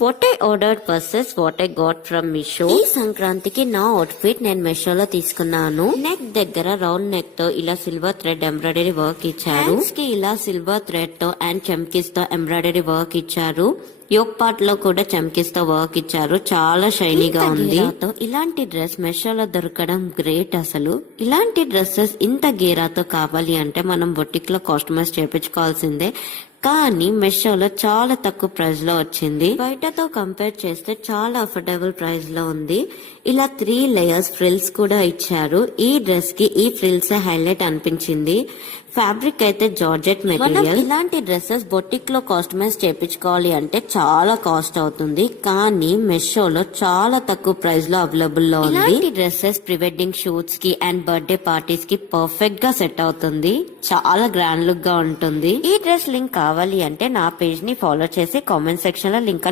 What I ordered versus what I got from Meesho. ఈ సంక్రాంతికి నా అవుట్ఫిట్ నేను మీషోలో తీసుకున్నాను. నెక్ దగ్గర రౌండ్ నెక్ తో ఇలా సిల్వర్ థ్రెడ్ ఎంబ్రాయిడరీ వర్క్ ఇచ్చారు. హ్యాండ్స్ కి ఇలా సిల్వర్ థ్రెడ్ తో అండ్ చమ్కీస్ తో ఎంబ్రాయిడరీ వర్క్ ఇచ్చారు. యోక్ పార్ట్ లో కూడా చమ్కీస్ తో వర్క్ ఇచ్చారు. చాలా షైనీగా ఉంది. ఇలాంటి డ్రెస్ మెషోలో దొరకడం గ్రేట్. అసలు ఇలాంటి డ్రెస్సెస్ ఇంత గేరాతో కావాలి అంటే మనం బొటిక్ లో కస్టమైజ్ చేయించుకోవాల్సిందే. కానీ మెషోలో చాలా తక్కువ ప్రైస్ లో వచ్చింది. బయటతో కంపేర్ చేస్తే చాలా అఫోర్డబుల్ ప్రైస్ లో ఉంది. ఇలా 3 లేయర్స్ ఫ్రిల్స్ కూడా ఇచ్చారు. ఈ డ్రెస్ కి ఈ ఫ్రిల్స్ హైలైట్ అనిపించింది. ఫ్యాబ్రిక్ అయితే జార్జెట్ మెటీరియల్. ఇలాంటి డ్రెస్సెస్ బొటిక్ లో కస్టమైజ్ చేయించుకోవాలి అంటే చాలా కాస్ట్ అవుతుంది. కానీ మెషోలో చాలా తక్కువ ప్రైస్ లో అవైలబుల్ లో ఉంది. ఇలాంటి డ్రెస్సెస్ ప్రీ వెడ్డింగ్ షూట్స్ కి అండ్ బర్త్డే పార్టీస్ కి పర్ఫెక్ట్ గా సెట్ అవుతుంది. చాలా గ్రాండ్ లుక్ గా ఉంటుంది. ఈ డ్రెస్ లింక్ కావాలి అంటే నా పేజ్ ని ఫాలో చేసి కామెంట్ సెక్షన్ లో లింక్